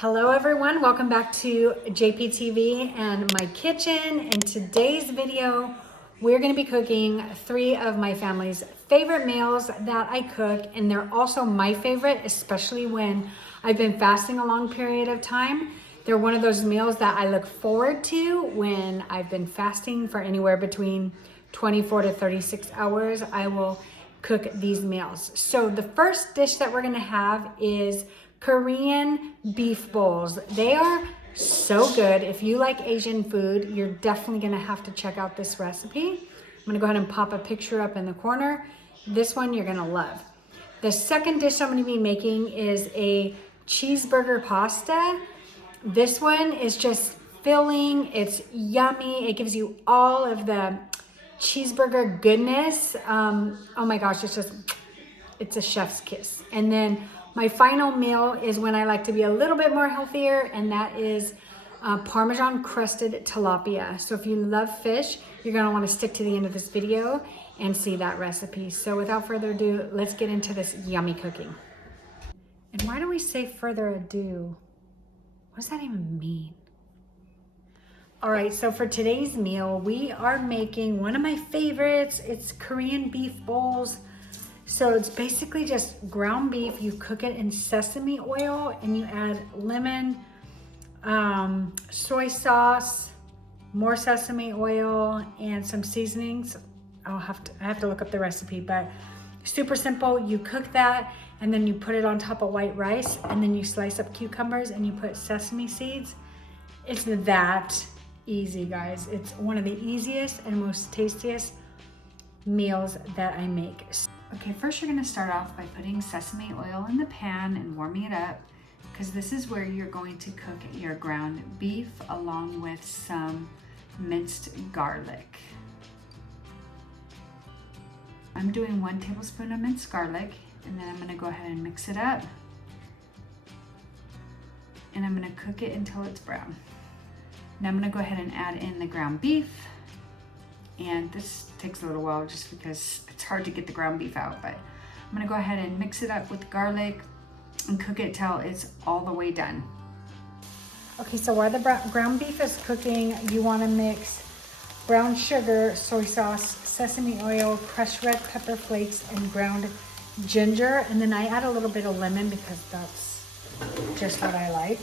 Hello everyone, welcome back to JPTV and my kitchen. In today's video, we're gonna be cooking 3 of my family's favorite meals that I cook, and they're also my favorite, especially when I've been fasting a long period of time. They're one of those meals that I look forward to when I've been fasting for anywhere between 24 to 36 hours. I will cook these meals. So the first dish that we're gonna have is Korean beef bowls. They are so good. If you like Asian food, you're definitely gonna have to check out this recipe. I'm gonna go ahead and pop a picture up in the corner. This one you're gonna love. The second dish I'm gonna be making is a cheeseburger pasta. This one is just filling, it's yummy. It gives you all of the cheeseburger goodness. Oh my gosh, it's a chef's kiss. And then my final meal is when I like to be a little bit more healthier, and that is Parmesan crusted tilapia. So if you love fish, you're gonna wanna stick to the end of this video and see that recipe. So without further ado, let's get into this yummy cooking. And why do we say further ado? What does that even mean? All right, so for today's meal, we are making one of my favorites. It's Korean beef bowls. So it's basically just ground beef. You cook it in sesame oil and you add lemon, soy sauce, more sesame oil, and some seasonings. I have to look up the recipe, but super simple. You cook that and then you put it on top of white rice, and then you slice up cucumbers and you put sesame seeds. It's that easy, guys. It's one of the easiest and most tastiest meals that I make. Okay, first you're gonna start off by putting sesame oil in the pan and warming it up, because this is where you're going to cook your ground beef along with some minced garlic. I'm doing 1 tablespoon of minced garlic, and then I'm gonna go ahead and mix it up. And I'm gonna cook it until it's brown. Now I'm gonna go ahead and add in the ground beef. And this takes a little while just because it's hard to get the ground beef out, but I'm gonna go ahead and mix it up with garlic and cook it till it's all the way done. Okay, so while the ground beef is cooking, you wanna mix brown sugar, soy sauce, sesame oil, crushed red pepper flakes, and ground ginger. And then I add a little bit of lemon because that's just what I like.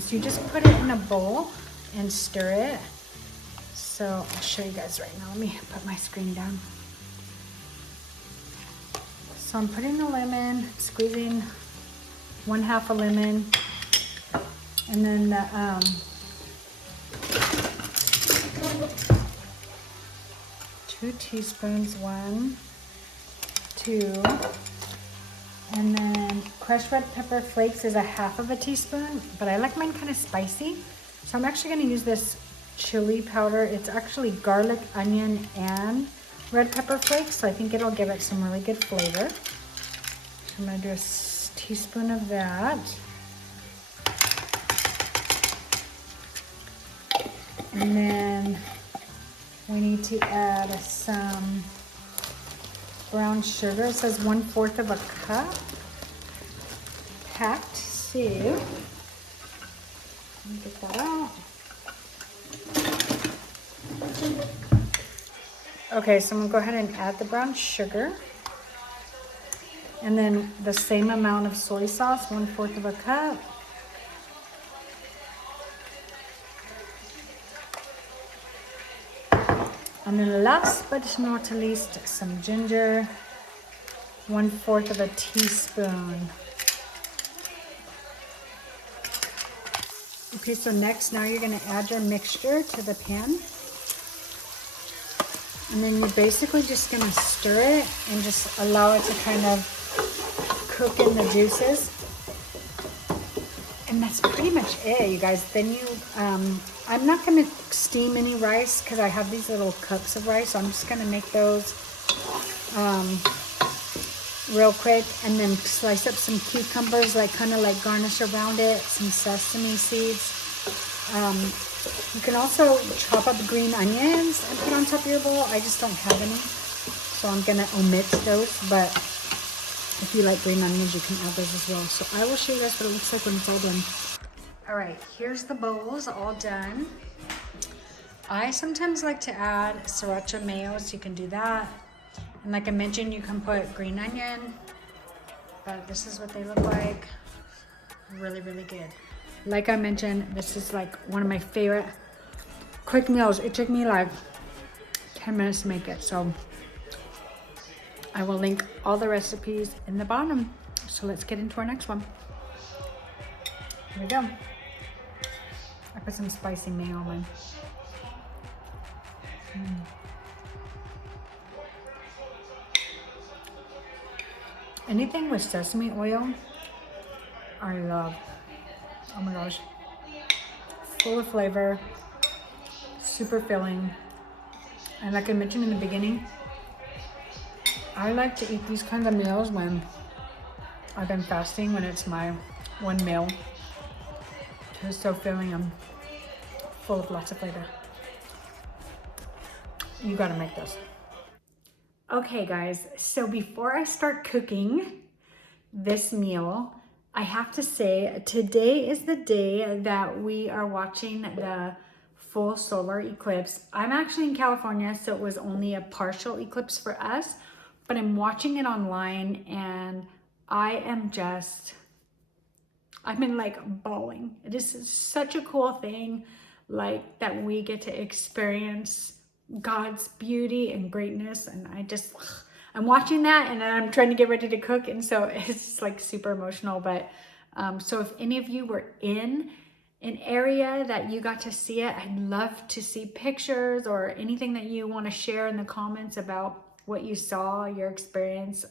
So you just put it in a bowl and stir it. So I'll show you guys right now. Let me put my screen down. So I'm putting the lemon, squeezing 1/2 a lemon, and then the 2 teaspoons, 1, 2, and then crushed red pepper flakes is 1/2 teaspoon, but I like mine kind of spicy. So I'm actually gonna use this chili powder. It's actually garlic, onion, and red pepper flakes, so I think it'll give it some really good flavor. So I'm gonna do a teaspoon of that. And then we need to add some brown sugar. It says 1/4 cup packed. So let me get that out. Okay, so I'm gonna go ahead and add the brown sugar, and then the same amount of soy sauce, 1/4 cup. And then last but not least, some ginger, 1/4 teaspoon. Okay, so next, now you're gonna add your mixture to the pan. And then you're basically just gonna stir it and just allow it to kind of cook in the juices. And that's pretty much it, you guys. Then you, I'm not gonna steam any rice because I have these little cups of rice. So I'm just gonna make those real quick, and then slice up some cucumbers, like kind of like garnish around it, some sesame seeds. You can also chop up green onions and put on top of your bowl. I just don't have any, so I'm gonna omit those, but If you like green onions, you can add those as well. So I will show you guys what it looks like when it's all done. All right, here's the bowls all done. I sometimes like to add sriracha mayo, so you can do that. And like I mentioned, you can put green onion, but this is what they look like. Really, really good. Like I mentioned, this is like one of my favorite quick meals. It took me like 10 minutes to make it. So I will link all the recipes in the bottom. So let's get into our next one. Here we go. I put some spicy mayo on mine. Anything with sesame oil, I love. Oh my gosh. Full of flavor, super filling. And like I mentioned in the beginning, I like to eat these kinds of meals when I've been fasting, when it's my one meal. It's so filling and full of lots of flavor. You gotta make this. Okay guys, so before I start cooking this meal, I have to say today is the day that we are watching the full solar eclipse. I'm actually in California, so it was only a partial eclipse for us, but I'm watching it online and I've been like bawling. It is such a cool thing, like that we get to experience God's beauty and greatness. And I'm watching that and then I'm trying to get ready to cook. And so it's like super emotional. But so if any of you were in an area that you got to see it, I'd love to see pictures or anything that you want to share in the comments about what you saw, your experience.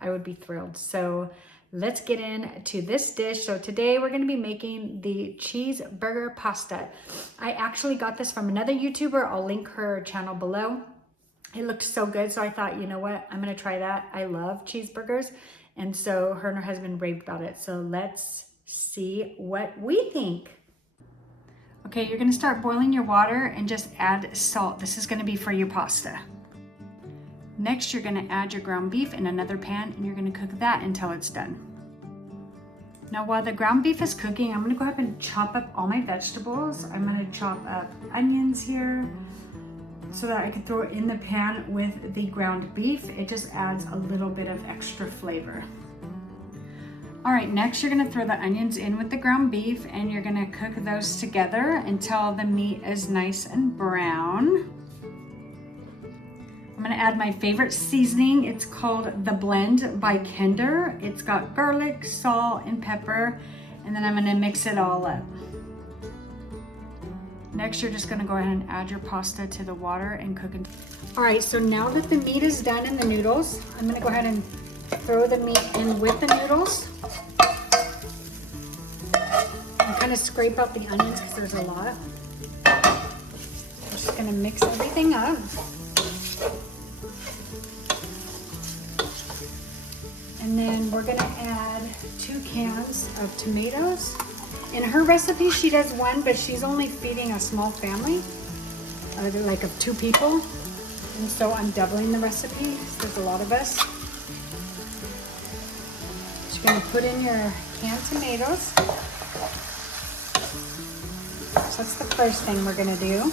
I would be thrilled. So let's get into this dish. So today we're going to be making the cheeseburger pasta. I actually got this from another YouTuber. I'll link her channel below. It looked so good. So I thought, you know what? I'm going to try that. I love cheeseburgers. And so her and her husband raved about it. So let's see what we think. Okay, you're going to start boiling your water and just add salt. This is going to be for your pasta. Next, you're going to add your ground beef in another pan and you're going to cook that until it's done. Now, while the ground beef is cooking, I'm going to go ahead and chop up all my vegetables. I'm going to chop up onions here so that I can throw it in the pan with the ground beef. It just adds a little bit of extra flavor. All right, next you're going to throw the onions in with the ground beef and you're going to cook those together until the meat is nice and brown. I'm gonna add my favorite seasoning. It's called The Blend by Kinder. It's got garlic, salt, and pepper, and then I'm gonna mix it all up. Next, you're just gonna go ahead and add your pasta to the water and cook it. All right, so now that the meat is done in the noodles, I'm gonna go ahead and throw the meat in with the noodles. And kind of scrape out the onions because there's a lot. I'm just gonna mix everything up. And then we're gonna add 2 cans of tomatoes. In her recipe, she does 1, but she's only feeding a small family, like of 2 people. And so I'm doubling the recipe, so there's a lot of us. So you're gonna put in your canned tomatoes. So that's the first thing we're gonna do.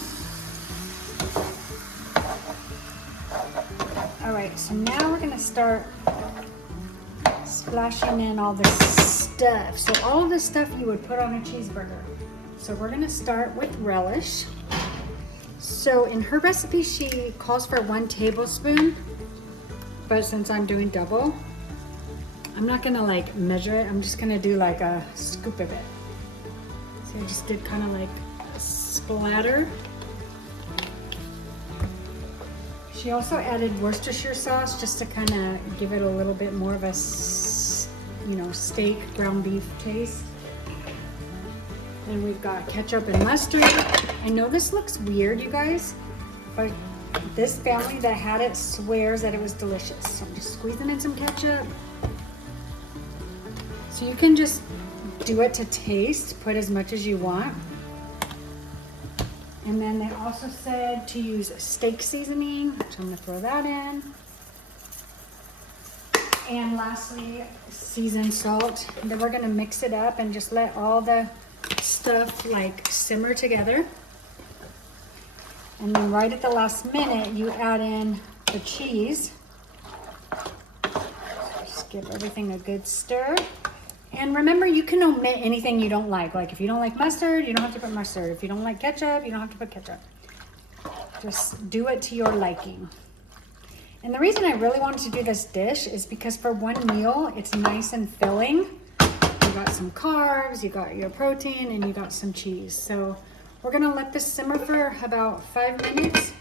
All right, so now we're gonna start splashing in all this stuff. So all of the stuff you would put on a cheeseburger. So we're gonna start with relish. So in her recipe, she calls for 1 tablespoon, but since I'm doing double, I'm not gonna like measure it. I'm just gonna do like a scoop of it. So I just did kind of like a splatter. She also added Worcestershire sauce just to kind of give it a little bit more of a, steak, ground beef taste. And we've got ketchup and mustard. I know this looks weird, you guys, but this family that had it swears that it was delicious. So I'm just squeezing in some ketchup. So you can just do it to taste, put as much as you want. And then they also said to use steak seasoning, so I'm gonna throw that in. And lastly, seasoned salt. And then we're gonna mix it up and just let all the stuff like simmer together. And then right at the last minute, you add in the cheese. Just give everything a good stir. And remember, you can omit anything you don't like. Like if you don't like mustard, you don't have to put mustard. If you don't like ketchup, you don't have to put ketchup. Just do it to your liking. And the reason I really wanted to do this dish is because for one meal, it's nice and filling. You got some carbs, you got your protein, and you got some cheese. So we're gonna let this simmer for about 5 minutes,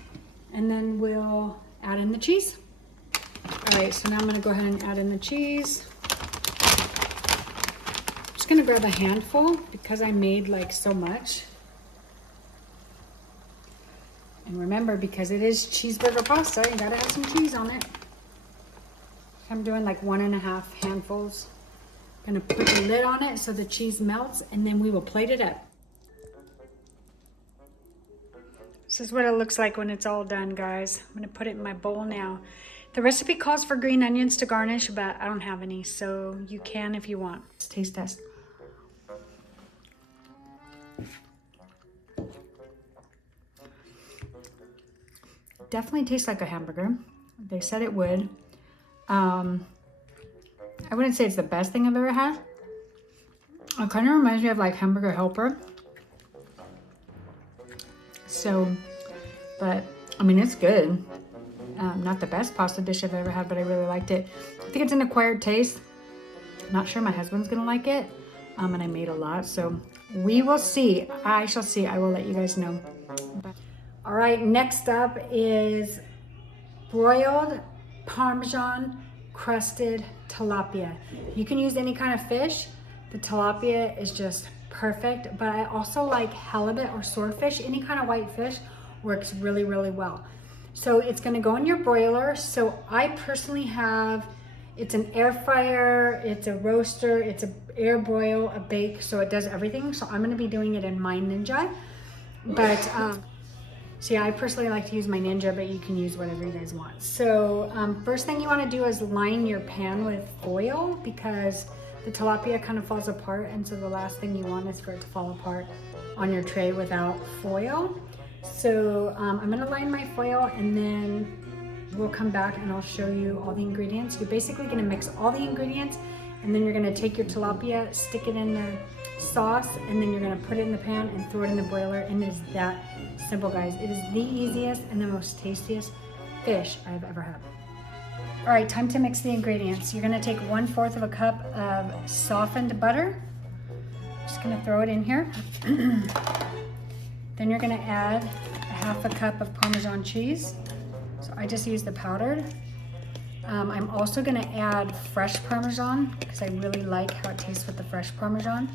and then we'll add in the cheese. All right, so now I'm gonna go ahead and add in the cheese. I'm just gonna grab a handful because I made like so much. And remember, because it is cheeseburger pasta, you gotta have some cheese on it. I'm doing like 1.5 handfuls. I'm gonna put the lid on it so the cheese melts, and then we will plate it up. This is what it looks like when it's all done, guys. I'm gonna put it in my bowl now. The recipe calls for green onions to garnish, but I don't have any, so you can if you want. Let's taste test. Definitely tastes like a hamburger. They said it would. I wouldn't say it's the best thing I've ever had. It kind of reminds me of like Hamburger Helper. So, but I mean, it's good. Not the best pasta dish I've ever had, but I really liked it. I think it's an acquired taste. Not sure my husband's gonna like it. And I made a lot, so we will see. I shall see. I will let you guys know. All right, next up is broiled Parmesan crusted tilapia. You can use any kind of fish. The tilapia is just perfect, but I also like halibut or swordfish. Any kind of white fish works really, really well. So it's gonna go in your broiler. So I personally have, it's an air fryer, it's a roaster, it's a air broil, a bake, so it does everything. So I'm gonna be doing it in my Ninja. But so yeah, I personally like to use my Ninja, but you can use whatever you guys want. So first thing you wanna do is line your pan with foil, because the tilapia kind of falls apart, and so the last thing you want is for it to fall apart on your tray without foil. So I'm gonna line my foil, and then we'll come back and I'll show you all the ingredients. You're basically gonna mix all the ingredients, and then you're gonna take your tilapia, stick it in the sauce, and then you're gonna put it in the pan and throw it in the broiler, and it is that simple, guys. It is the easiest and the most tastiest fish I've ever had. All right, time to mix the ingredients. You're gonna take 1/4 of a cup of softened butter. Just gonna throw it in here. Then you're gonna add 1/2 cup of Parmesan cheese. So I just use the powdered. I'm also gonna add fresh Parmesan because I really like how it tastes with the fresh Parmesan.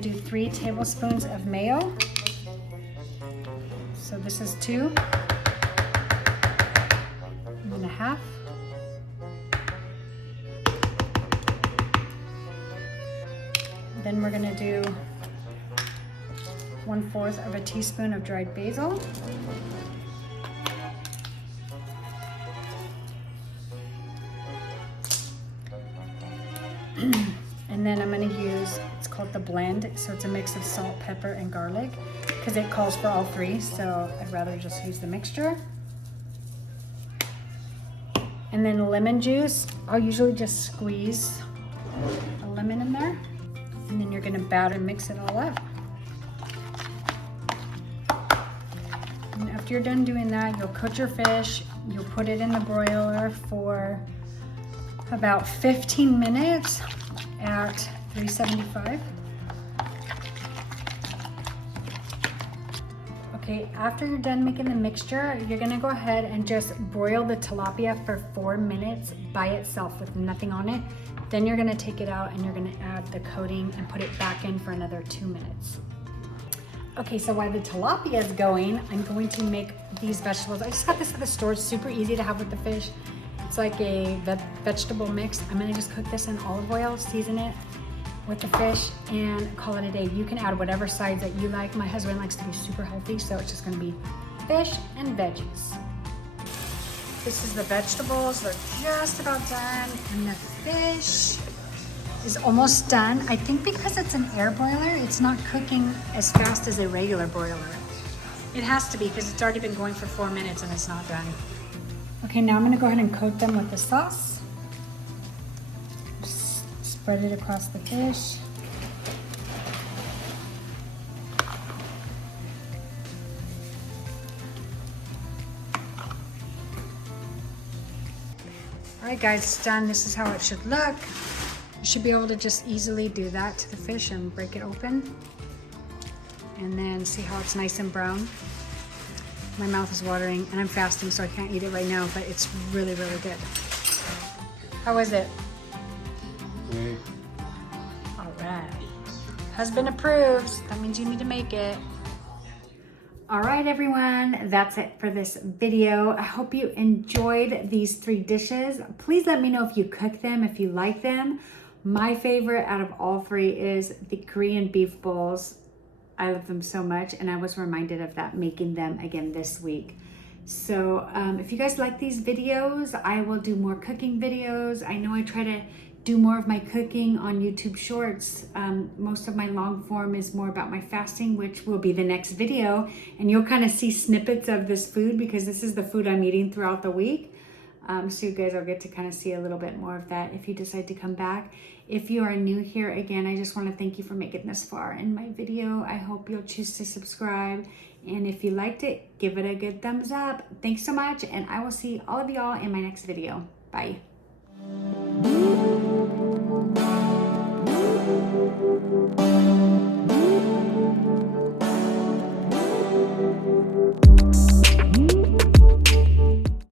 Do 3 tablespoons of mayo. So this is 2.5. Then we're gonna do 1/4 of a teaspoon of dried basil. And then I'm gonna use, it's called the blend, so it's a mix of salt, pepper, and garlic, because it calls for all 3, so I'd rather just use the mixture. And then lemon juice, I'll usually just squeeze a lemon in there, and then you're gonna batter, mix it all up. And after you're done doing that, you'll coat your fish, you'll put it in the broiler for about 15 minutes at 375. Okay, after you're done making the mixture, you're gonna go ahead and just broil the tilapia for 4 minutes by itself with nothing on it. Then you're gonna take it out and you're gonna add the coating and put it back in for another 2 minutes. Okay, so while the tilapia is going, I'm going to make these vegetables. I just got this at the store, it's super easy to have with the fish. It's like a vegetable mix. I'm gonna just cook this in olive oil, season it with the fish, and call it a day. You can add whatever sides that you like. My husband likes to be super healthy, so it's just gonna be fish and veggies. This is the vegetables. They're just about done. And the fish is almost done. I think because it's an air broiler, it's not cooking as fast as a regular broiler. It has to be because it's already been going for 4 minutes and it's not done. Okay, now I'm gonna go ahead and coat them with the sauce. Spread it across the fish. All right guys, it's done. This is how it should look. You should be able to just easily do that to the fish and break it open. And then see how it's nice and brown. My mouth is watering and I'm fasting, so I can't eat it right now, but it's really, really good. How is it? Great. All right. Husband approves. That means you need to make it. All right, everyone, that's it for this video. I hope you enjoyed these 3 dishes. Please let me know if you cook them, if you like them. My favorite out of all 3 is the Korean beef bowls. I love them so much, and I was reminded of that making them again this week. So if you guys like these videos, I will do more cooking videos. I know I try to do more of my cooking on YouTube Shorts. Most of my long form is more about my fasting, which will be the next video. And you'll kind of see snippets of this food because this is the food I'm eating throughout the week. So you guys will get to kind of see a little bit more of that if you decide to come back. If you are new here, again, I just want to thank you for making this far in my video. I hope you'll choose to subscribe. And if you liked it, give it a good thumbs up. Thanks so much, and I will see all of y'all in my next video. Bye.